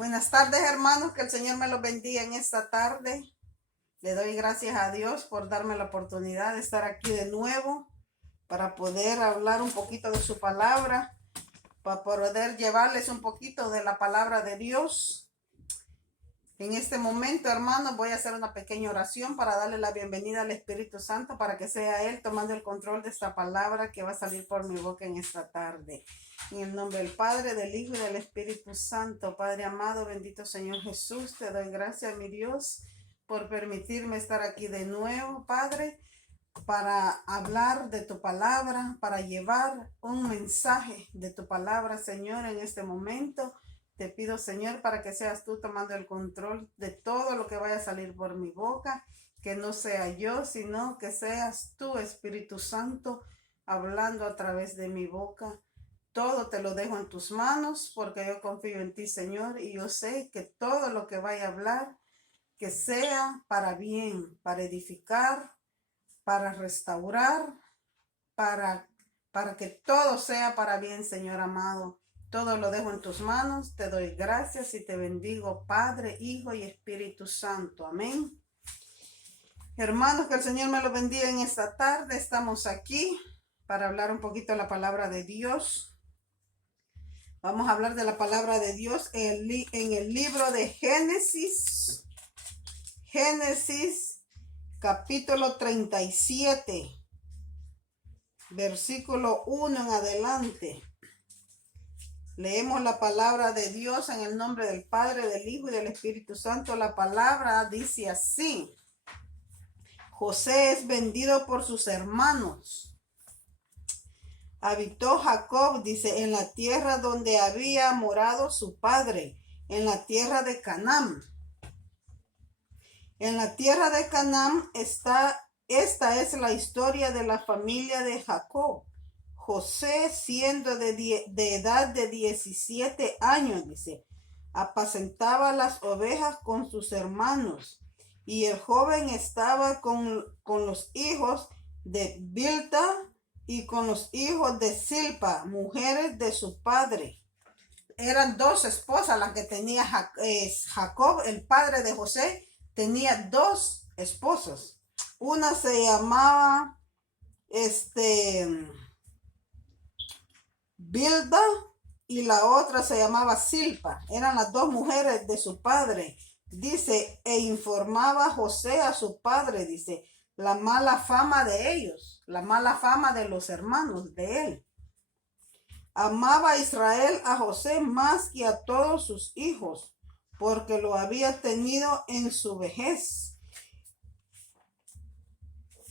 Buenas tardes, hermanos, que el Señor me los bendiga en esta tarde. Le doy gracias a Dios por darme la oportunidad de estar aquí de nuevo para poder hablar un poquito de su palabra, para poder llevarles un poquito de la palabra de Dios. En este momento, hermanos, voy a hacer una pequeña oración para darle la bienvenida al Espíritu Santo para que sea Él tomando el control de esta palabra que va a salir por mi boca en esta tarde. En el nombre del Padre, del Hijo y del Espíritu Santo. Padre amado, bendito Señor Jesús, te doy gracias, mi Dios, por permitirme estar aquí de nuevo, Padre, para hablar de tu palabra, para llevar un mensaje de tu palabra, Señor, en este momento. Te pido, Señor, para que seas tú tomando el control de todo lo que vaya a salir por mi boca, que no sea yo, sino que seas tú, Espíritu Santo, hablando a través de mi boca. Todo te lo dejo en tus manos, porque yo confío en ti, Señor, y yo sé que todo lo que vaya a hablar, que sea para bien, para edificar, para restaurar, para que todo sea para bien, Señor amado. Todo lo dejo en tus manos, te doy gracias y te bendigo, Padre, Hijo y Espíritu Santo. Amén. Hermanos, que el Señor me los bendiga en esta tarde. Estamos aquí para hablar un poquito de la palabra de Dios. Vamos a hablar de la palabra de Dios en el libro de Génesis. Génesis, capítulo 37, versículo 1 en adelante. Leemos la palabra de Dios en el nombre del Padre, del Hijo y del Espíritu Santo. La palabra dice así: José es vendido por sus hermanos. Habitó Jacob, dice, en la tierra donde había morado su padre, en la tierra de Canaán. En la tierra de Canaán esta es la historia de la familia de Jacob. José, siendo de edad de 17 años, dice, apacentaba las ovejas con sus hermanos, y el joven estaba con los hijos de Bilta y con los hijos de Silpa, mujeres de su padre. Eran dos esposas las que tenía Jacob, el padre de José, tenía dos esposos. Una se llamaba Bilda y la otra se llamaba Silpa. Eran las dos mujeres de su padre. Dice, e informaba José a su padre, dice, la mala fama de ellos, la mala fama de los hermanos de él. Amaba Israel a José más que a todos sus hijos, porque lo había tenido en su vejez.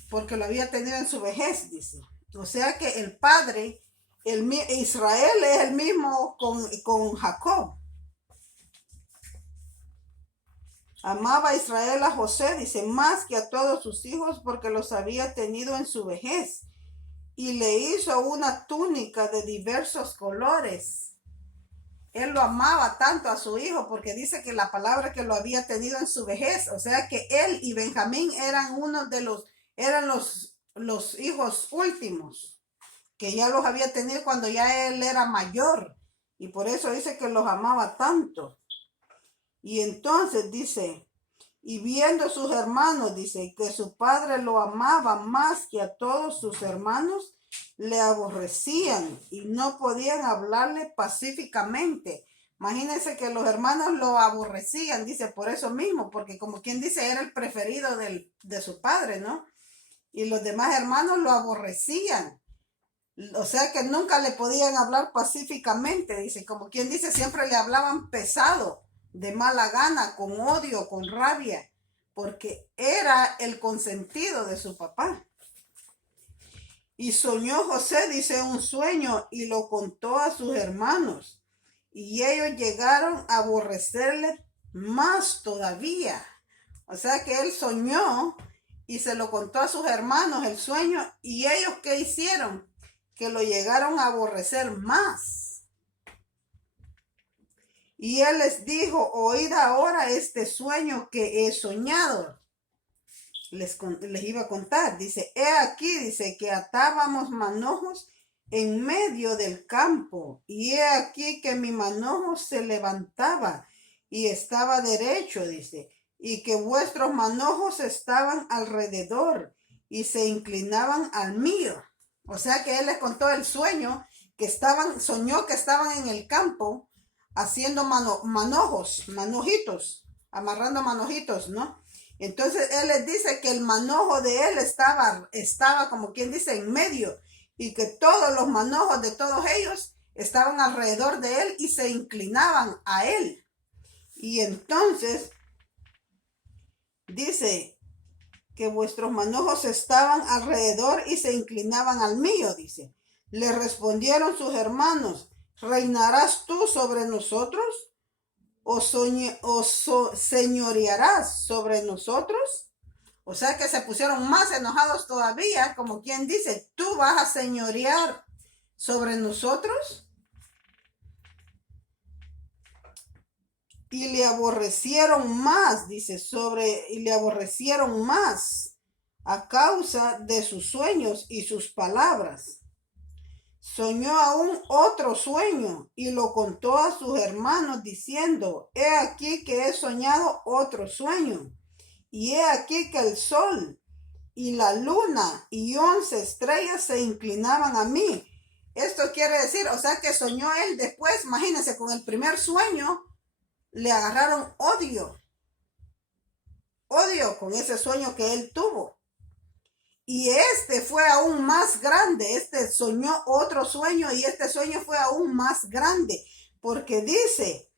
Porque lo había tenido en su vejez, dice. O sea que el padre, Israel es el mismo con Jacob. Amaba Israel a José, dice, más que a todos sus hijos, porque los había tenido en su vejez. Y le hizo una túnica de diversos colores. Él lo amaba tanto a su hijo porque dice que la palabra que lo había tenido en su vejez, o sea que él y Benjamín eran los hijos últimos, que ya los había tenido cuando ya él era mayor, y por eso dice que los amaba tanto. Y entonces dice, y viendo sus hermanos, dice, que su padre lo amaba más que a todos sus hermanos, le aborrecían y no podían hablarle pacíficamente. Imagínense que los hermanos lo aborrecían, dice, por eso mismo, porque como quien dice, era el preferido de su padre, ¿no? Y los demás hermanos lo aborrecían. O sea que nunca le podían hablar pacíficamente, dice, como quien dice, siempre le hablaban pesado, de mala gana, con odio, con rabia, porque era el consentido de su papá. Y soñó José, dice, un sueño y lo contó a sus hermanos, y ellos llegaron a aborrecerle más todavía. O sea que él soñó y se lo contó a sus hermanos el sueño, y ellos ¿qué hicieron? Que lo llegaron a aborrecer más. Y él les dijo, oíd ahora este sueño que he soñado. Les iba a contar, dice, he aquí, dice, que atábamos manojos en medio del campo, y he aquí que mi manojo se levantaba, y estaba derecho, dice, y que vuestros manojos estaban alrededor y se inclinaban al mío. O sea que él les contó el sueño, soñó que estaban en el campo haciendo manojitos, amarrando manojitos, ¿no? Entonces él les dice que el manojo de él estaba como quien dice en medio, y que todos los manojos de todos ellos estaban alrededor de él y se inclinaban a él. Y entonces dice que vuestros manojos estaban alrededor y se inclinaban al mío, dice. Le respondieron sus hermanos, ¿reinarás tú sobre nosotros? ¿O señorearás sobre nosotros? O sea que se pusieron más enojados todavía, como quien dice, ¿tú vas a señorear sobre nosotros? Y le aborrecieron más, dice, y le aborrecieron más a causa de sus sueños y sus palabras. Soñó aún otro sueño y lo contó a sus hermanos diciendo, he aquí que he soñado otro sueño, y he aquí que el sol y la luna y 11 estrellas se inclinaban a mí. Esto quiere decir, o sea que soñó él después, imagínense, con el primer sueño, le agarraron odio con ese sueño que él tuvo. Y este fue aún más grande, este soñó otro sueño y este sueño fue aún más grande, porque dice,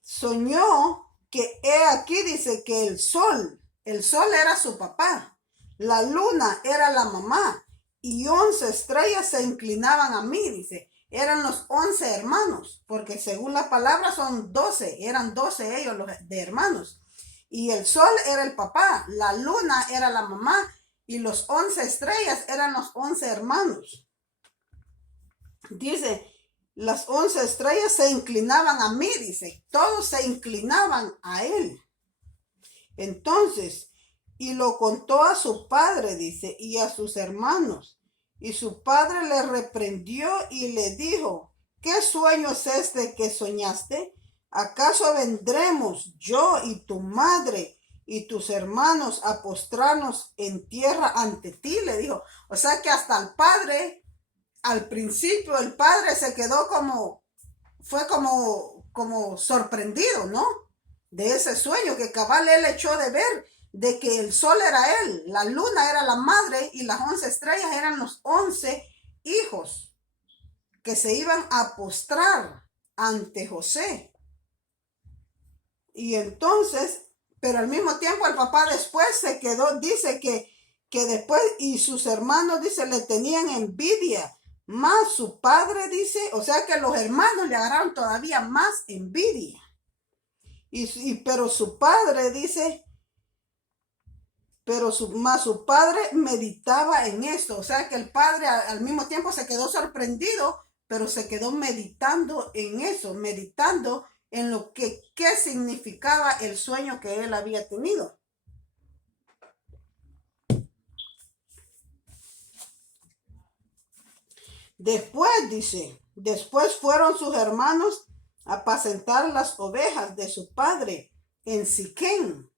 soñó que he aquí, dice que el sol era su papá, la luna era la mamá y 11 estrellas se inclinaban a mí, dice. Eran los 11 hermanos, porque según la palabra son 12, eran 12 ellos los de hermanos. Y el sol era el papá, la luna era la mamá y los 11 estrellas eran los 11 hermanos. Dice, las 11 estrellas se inclinaban a mí, dice, todos se inclinaban a él. Entonces, y lo contó a su padre, dice, y a sus hermanos. Y su padre le reprendió y le dijo, ¿qué sueño es este que soñaste? ¿Acaso vendremos yo y tu madre y tus hermanos a postrarnos en tierra ante ti? Le dijo. O sea que hasta el padre, al principio el padre se quedó fue como sorprendido, ¿no? De ese sueño que cabal él echó de ver, de que el sol era él, la luna era la madre y las 11 estrellas eran los 11 hijos que se iban a postrar ante José. Y entonces, pero al mismo tiempo el papá después se quedó, dice que después, y sus hermanos, dice, le tenían envidia, más su padre, dice, o sea que los hermanos le agarraron todavía más envidia. Pero su padre, dice, más su padre meditaba en esto, o sea que el padre al mismo tiempo se quedó sorprendido, pero se quedó meditando en eso, meditando en lo qué significaba el sueño que él había tenido. Después, dice, después fueron sus hermanos a apacentar las ovejas de su padre en Siquén.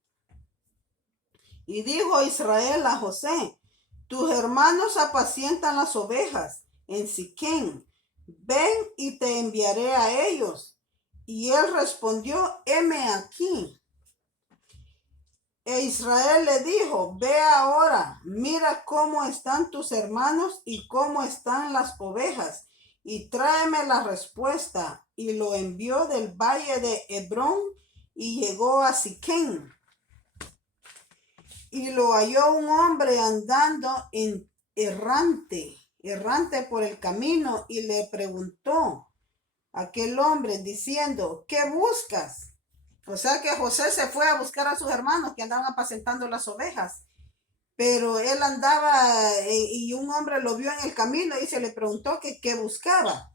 Y dijo Israel a José, tus hermanos apacientan las ovejas en Siquén, ven y te enviaré a ellos. Y él respondió, heme aquí. E Israel le dijo, ve ahora, mira cómo están tus hermanos y cómo están las ovejas, y tráeme la respuesta. Y lo envió del valle de Hebrón y llegó a Siquén. Y lo halló un hombre andando errante por el camino, y le preguntó a aquel hombre diciendo, ¿qué buscas? O sea que José se fue a buscar a sus hermanos que andaban apacentando las ovejas. Pero él andaba y un hombre lo vio en el camino y se le preguntó que qué buscaba.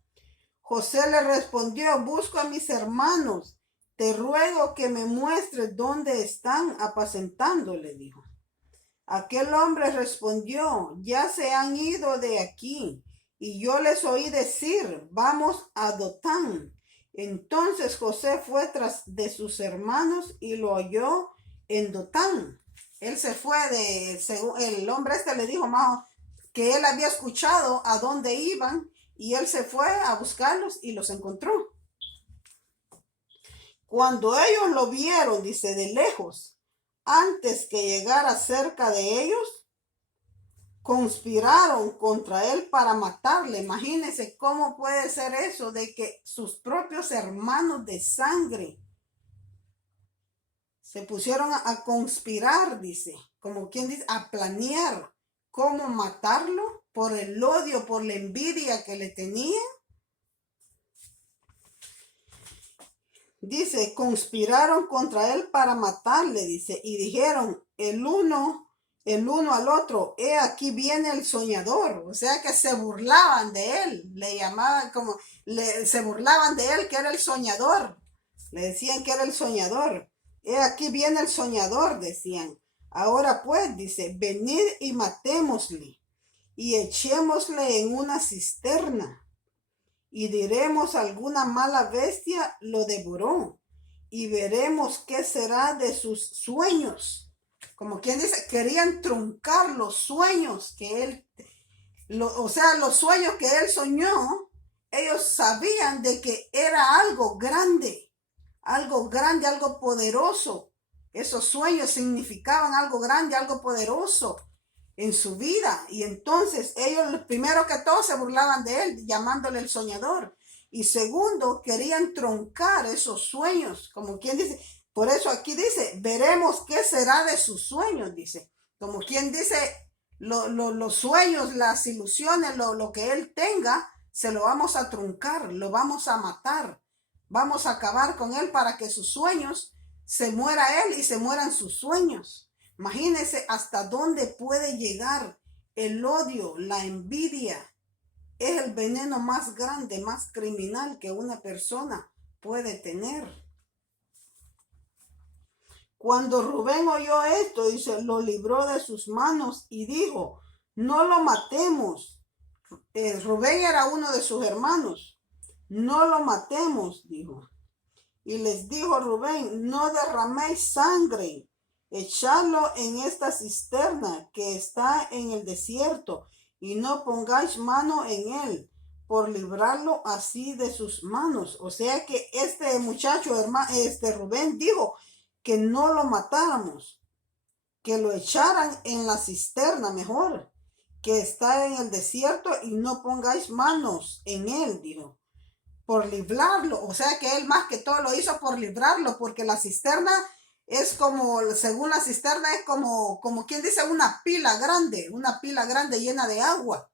José le respondió, busco a mis hermanos. Te ruego que me muestres dónde están apacentando, le dijo. Aquel hombre respondió, ya se han ido de aquí, y yo les oí decir, vamos a Dotán. Entonces José fue tras de sus hermanos y lo halló en Dotán. Él se fue según el hombre le dijo más que él había escuchado a dónde iban y él se fue a buscarlos y los encontró. Cuando ellos lo vieron, dice, de lejos, antes que llegara cerca de ellos, conspiraron contra él para matarle. Imagínense cómo puede ser eso de que sus propios hermanos de sangre se pusieron a conspirar, dice, como quien dice, a planear cómo matarlo por el odio, por la envidia que le tenían. Dice, conspiraron contra él para matarle, dice, y dijeron el uno al otro, aquí viene el soñador. O sea que se burlaban de él, le llamaban se burlaban de él, que era el soñador. Le decían que era el soñador. Aquí viene el soñador, decían. Ahora pues, dice, venid y matémosle y echémosle en una cisterna y diremos alguna mala bestia lo devoró y veremos qué será de sus sueños. Como quien dice, querían truncar los sueños que él, los sueños que él soñó. Ellos sabían de que era algo grande, algo poderoso. Esos sueños significaban algo grande, algo poderoso en su vida. Y entonces ellos, primero que todo, se burlaban de él, llamándole el soñador. Y segundo, querían truncar esos sueños, como quien dice. Por eso aquí dice, veremos qué será de sus sueños, dice. Como quien dice, los sueños, las ilusiones, lo que él tenga, se lo vamos a truncar, lo vamos a matar. Vamos a acabar con él para que sus sueños, se muera él y se mueran sus sueños. Imagínense hasta dónde puede llegar el odio, la envidia. Es el veneno más grande, más criminal que una persona puede tener. Cuando Rubén oyó esto, dice, lo libró de sus manos y dijo, no lo matemos. Rubén era uno de sus hermanos. No lo matemos, dijo. Y les dijo Rubén, no derraméis sangre, echadlo en esta cisterna que está en el desierto, y no pongáis mano en él, por librarlo así de sus manos. O sea que este muchacho, Rubén, dijo que no lo matáramos, que lo echaran en la cisterna mejor, que está en el desierto, y no pongáis manos en él, dijo. Por librarlo, o sea que él más que todo lo hizo por librarlo, porque la cisterna es como, según la cisterna es como quien dice una pila grande llena de agua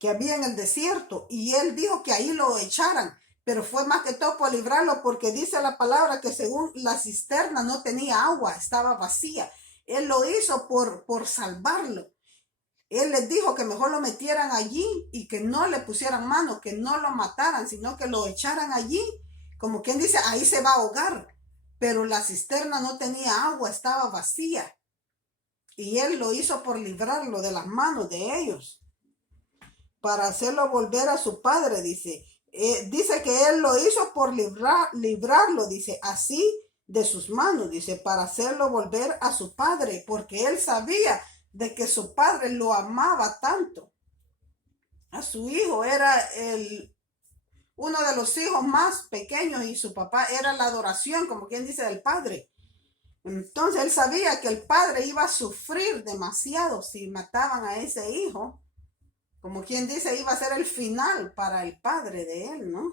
que había en el desierto, y él dijo que ahí lo echaran, pero fue más que todo por librarlo, porque dice la palabra que según la cisterna no tenía agua, estaba vacía. Él lo hizo por salvarlo. Él les dijo que mejor lo metieran allí y que no le pusieran mano, que no lo mataran, sino que lo echaran allí. Como quien dice, ahí se va a ahogar. Pero la cisterna no tenía agua, estaba vacía. Y él lo hizo por librarlo de las manos de ellos. Para hacerlo volver a su padre, dice. Dice que él lo hizo por librarlo, dice, así de sus manos, dice, para hacerlo volver a su padre, porque él sabía de que su padre lo amaba tanto. A su hijo era uno de los hijos más pequeños, y su papá era la adoración, como quien dice, del padre. Entonces él sabía que el padre iba a sufrir demasiado si mataban a ese hijo. Como quien dice, iba a ser el final para el padre de él, ¿no?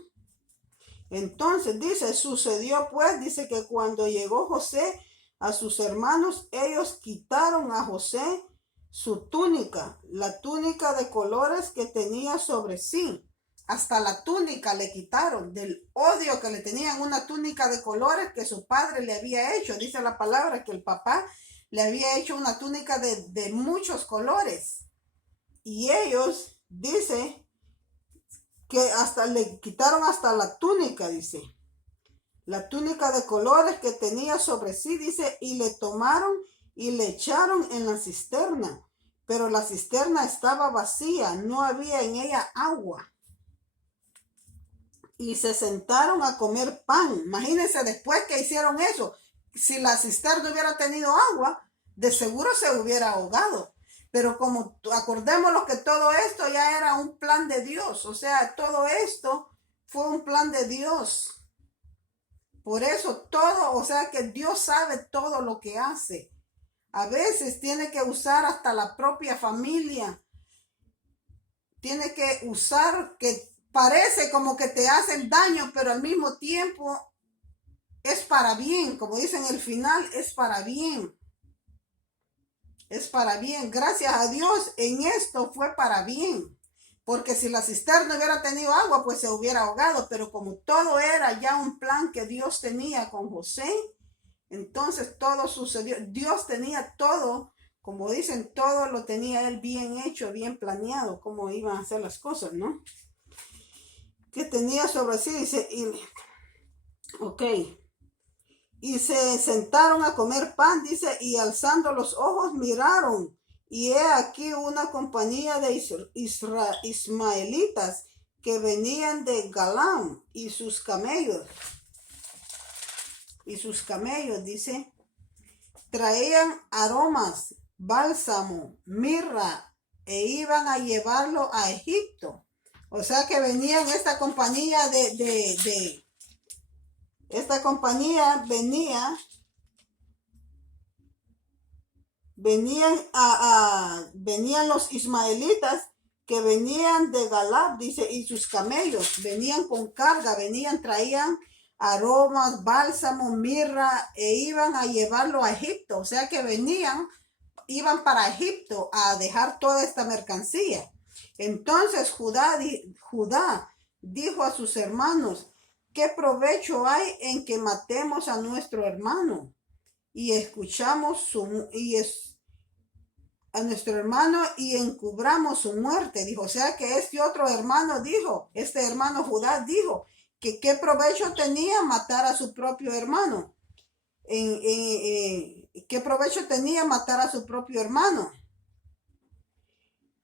Entonces dice, sucedió pues, dice que cuando llegó José a sus hermanos, ellos quitaron a José su túnica, la túnica de colores que tenía sobre sí. Hasta la túnica le quitaron del odio que le tenían, una túnica de colores que su padre le había hecho. Dice la palabra que el papá le había hecho una túnica de muchos colores. Y ellos, dice, que hasta le quitaron hasta la túnica, dice. La túnica de colores que tenía sobre sí, dice, y le tomaron y le echaron en la cisterna. Pero la cisterna estaba vacía, no había en ella agua. y se sentaron a comer pan. Imagínense después que hicieron eso. Si la cisterna hubiera tenido agua, de seguro se hubiera ahogado. Pero como acordémonos que todo esto ya era un plan de Dios. O sea, todo esto fue un plan de Dios. Por eso todo, o sea que Dios sabe todo lo que hace. A veces tiene que usar hasta la propia familia. Tiene que usar que parece como que te hacen daño, pero al mismo tiempo es para bien. Como dicen el final, es para bien. Es para bien. Gracias a Dios en esto fue para bien. Porque si la cisterna hubiera tenido agua, pues se hubiera ahogado. Pero como todo era ya un plan que Dios tenía con José, entonces todo sucedió. Dios tenía todo, como dicen, todo lo tenía él bien hecho, bien planeado, cómo iban a hacer las cosas, ¿no? Que tenía sobre sí, dice, ok. Y se sentaron a comer pan, dice, y alzando los ojos miraron. Y he aquí una compañía de ismaelitas que venían de Galam y sus camellos. Y sus camellos, dice, traían aromas, bálsamo, mirra, e iban a llevarlo a Egipto. O sea que venían esta compañía esta compañía venían los ismaelitas que venían de Galad, dice, y sus camellos venían con carga, traían aromas, bálsamo, mirra, e iban a llevarlo a Egipto. O sea que iban para Egipto a dejar toda esta mercancía. Entonces Judá dijo a sus hermanos, ¿qué provecho hay en que matemos a nuestro hermano y a nuestro hermano y encubramos su muerte? Dijo, o sea que este otro hermano dijo, este hermano Judá dijo, que qué provecho tenía matar a su propio hermano. ¿Qué provecho tenía matar a su propio hermano?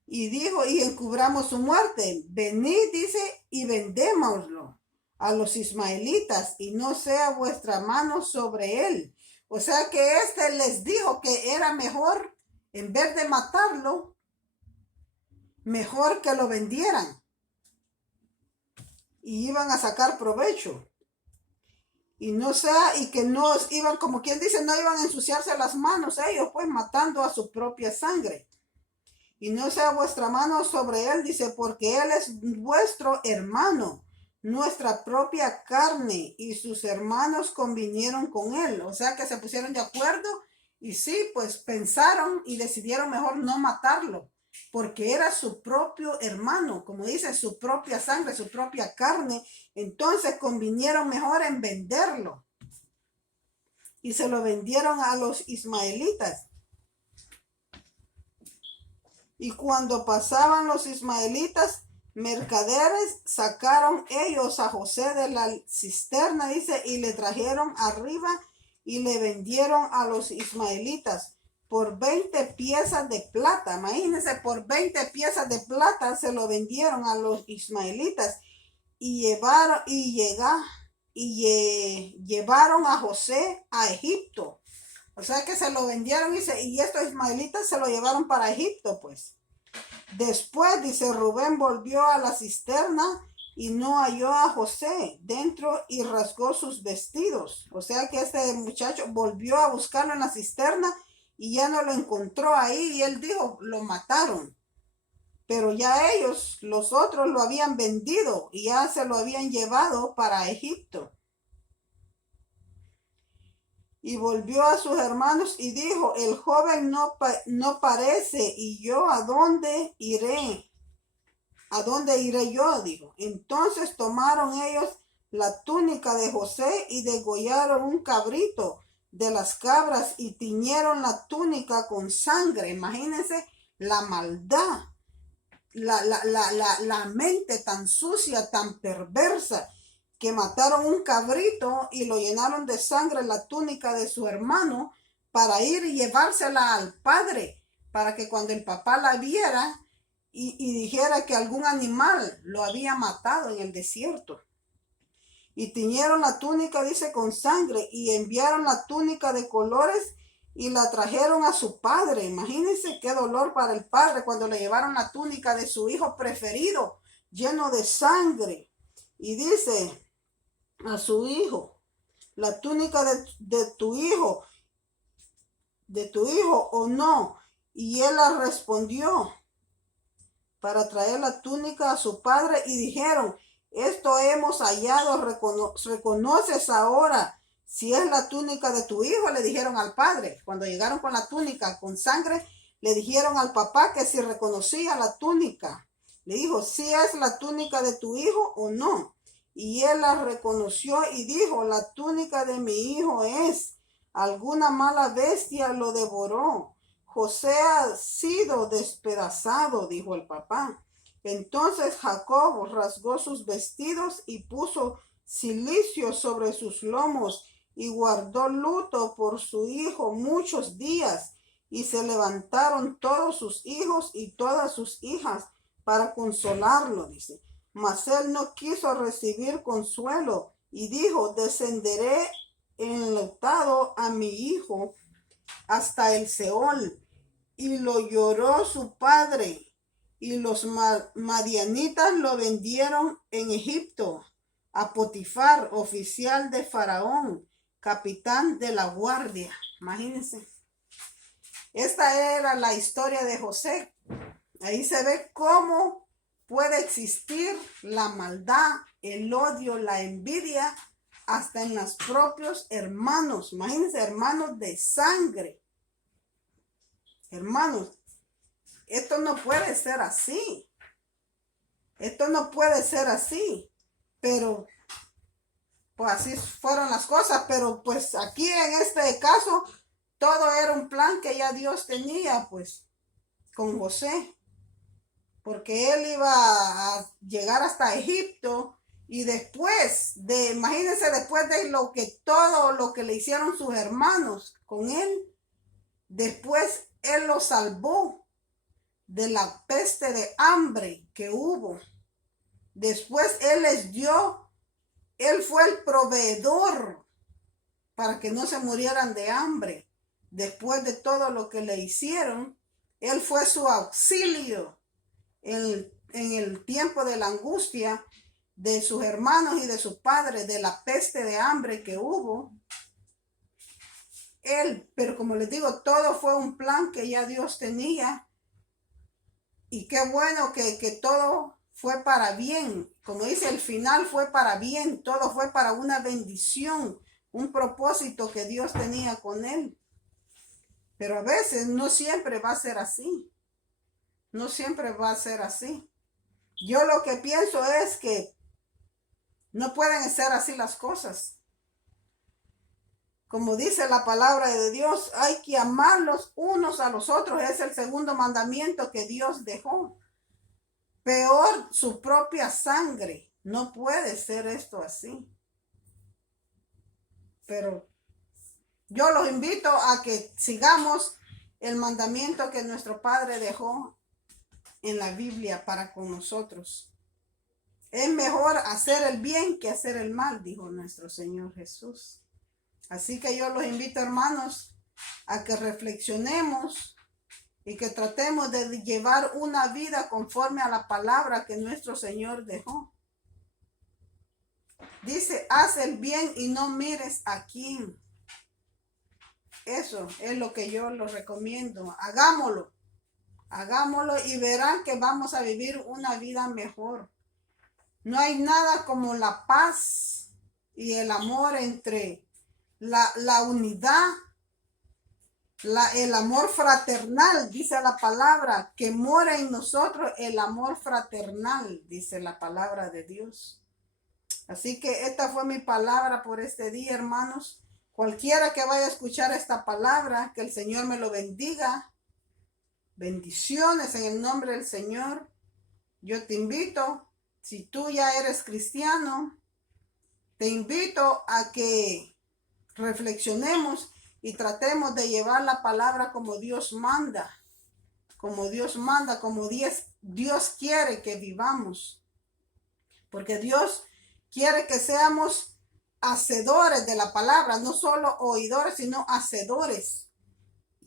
Y dijo, y encubramos su muerte. Venid, dice, y vendémoslo a los ismaelitas, y no sea vuestra mano sobre él. O sea que les dijo que era mejor, en vez de matarlo, mejor que lo vendieran. Y iban a sacar provecho. Y que no iban, como quien dice, no iban a ensuciarse las manos ellos, pues matando a su propia sangre. Y no sea vuestra mano sobre él, dice, porque él es vuestro hermano, nuestra propia carne, y sus hermanos convinieron con él. O sea que se pusieron de acuerdo y sí, pues pensaron y decidieron mejor no matarlo, porque era su propio hermano, como dice, su propia sangre, su propia carne. Entonces convinieron mejor en venderlo. Y se lo vendieron a los ismaelitas. Y cuando pasaban los ismaelitas, mercaderes, sacaron ellos a José de la cisterna, dice, y le trajeron arriba y le vendieron a los ismaelitas por 20 piezas de plata. Imagínense, por 20 piezas de plata se lo vendieron a los ismaelitas y llevaron a José a Egipto. O sea que se lo vendieron y estos ismaelitas se lo llevaron para Egipto, pues. Después, dice, Rubén volvió a la cisterna y no halló a José dentro y rasgó sus vestidos. O sea que este muchacho volvió a buscarlo en la cisterna y ya no lo encontró ahí, y él dijo, lo mataron. Pero ya ellos, los otros, lo habían vendido y ya se lo habían llevado para Egipto. Y volvió a sus hermanos y dijo, el joven no parece, y yo ¿a dónde iré? ¿A dónde iré yo? Dijo. Entonces tomaron ellos la túnica de José y degollaron un cabrito de las cabras y tiñeron la túnica con sangre. Imagínense la maldad, la mente tan sucia, tan perversa, que mataron un cabrito y lo llenaron de sangre la túnica de su hermano para ir y llevársela al padre, para que cuando el papá la viera y dijera que algún animal lo había matado en el desierto. y tiñeron la túnica, dice, con sangre, y enviaron la túnica de colores y la trajeron a su padre. Imagínense qué dolor para el padre cuando le llevaron la túnica de su hijo preferido, lleno de sangre. Y dice a su hijo, la túnica de tu hijo o no. Y él la respondió para traer la túnica a su padre y dijeron, esto hemos hallado, reconoces ahora si es la túnica de tu hijo, le dijeron al padre. Cuando llegaron con la túnica con sangre, le dijeron al papá que si reconocía la túnica. Le dijo, si es la túnica de tu hijo o no. Y él la reconoció y dijo, la túnica de mi hijo es. Alguna mala bestia lo devoró. José ha sido despedazado, dijo el papá. Entonces Jacob rasgó sus vestidos y puso cilicio sobre sus lomos y guardó luto por su hijo muchos días. Y se levantaron todos sus hijos y todas sus hijas para consolarlo, dice. Mas él no quiso recibir consuelo y dijo, descenderé enlutado a mi hijo hasta el Seol. Y lo lloró su padre. Y los madianitas lo vendieron en Egipto a Potifar, oficial de Faraón, capitán de la guardia. Imagínense. Esta era la historia de José. Ahí se ve cómo puede existir la maldad, el odio, la envidia, hasta en los propios hermanos. Imagínense, hermanos de sangre. Hermanos, esto no puede ser así. Esto no puede ser así. Pero, pues así fueron las cosas. Pero pues aquí en este caso, todo era un plan que ya Dios tenía, pues, con José. Porque él iba a llegar hasta Egipto. Y después imagínense, después de todo lo que le hicieron sus hermanos con él, después él lo salvó de la peste de hambre que hubo. Después él fue el proveedor para que no se murieran de hambre. Después de todo lo que le hicieron, él fue su auxilio en el tiempo de la angustia de sus hermanos y de su padre, de la peste de hambre que hubo. Pero como les digo, todo fue un plan que ya Dios tenía. Y qué bueno que todo fue para bien. Como dice, el final fue para bien. Todo fue para una bendición, un propósito que Dios tenía con él. Pero a veces no siempre va a ser así. No siempre va a ser así. Yo lo que pienso es que no pueden ser así las cosas. Como dice la palabra de Dios, hay que amar los unos a los otros. Es el segundo mandamiento que Dios dejó. Peor su propia sangre. No puede ser esto así. Pero yo los invito a que sigamos el mandamiento que nuestro Padre dejó en la Biblia para con nosotros. Es mejor hacer el bien que hacer el mal, dijo nuestro Señor Jesús. Así que yo los invito, hermanos, a que reflexionemos y que tratemos de llevar una vida conforme a la palabra que nuestro Señor dejó. Dice, haz el bien y no mires a quién. Eso es lo que yo los recomiendo. Hagámoslo. Hagámoslo y verán que vamos a vivir una vida mejor. No hay nada como la paz y el amor entre la unidad, el amor fraternal, dice la palabra, que mora en nosotros el amor fraternal, dice la palabra de Dios. Así que esta fue mi palabra por este día, hermanos. Cualquiera que vaya a escuchar esta palabra, que el Señor me lo bendiga. Bendiciones en el nombre del Señor. Yo te invito, si tú ya eres cristiano, te invito a que reflexionemos y tratemos de llevar la palabra como Dios manda, como Dios quiere que vivamos. Porque Dios quiere que seamos hacedores de la palabra, no solo oidores, sino hacedores.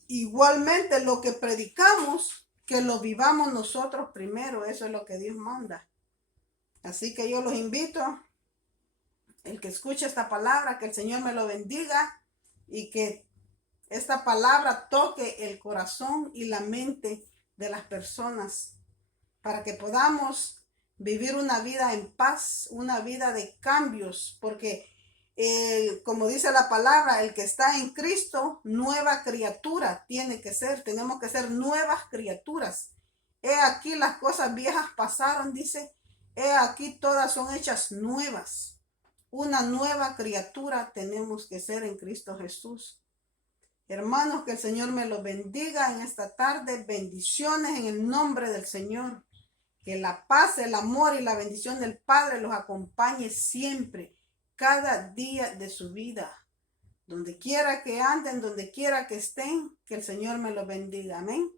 Igualmente lo que predicamos, que lo vivamos nosotros primero, eso es lo que Dios manda. Así que yo los invito, el que escuche esta palabra, que el Señor me lo bendiga y que esta palabra toque el corazón y la mente de las personas para que podamos vivir una vida en paz, una vida de cambios, porque como dice la palabra, el que está en Cristo, nueva criatura tiene que ser, tenemos que ser nuevas criaturas. He aquí las cosas viejas pasaron, dice, he aquí todas son hechas nuevas. Una nueva criatura tenemos que ser en Cristo Jesús. Hermanos, que el Señor me los bendiga en esta tarde. Bendiciones en el nombre del Señor. Que la paz, el amor y la bendición del Padre los acompañe siempre, cada día de su vida. Donde quiera que anden, donde quiera que estén, que el Señor me los bendiga. Amén.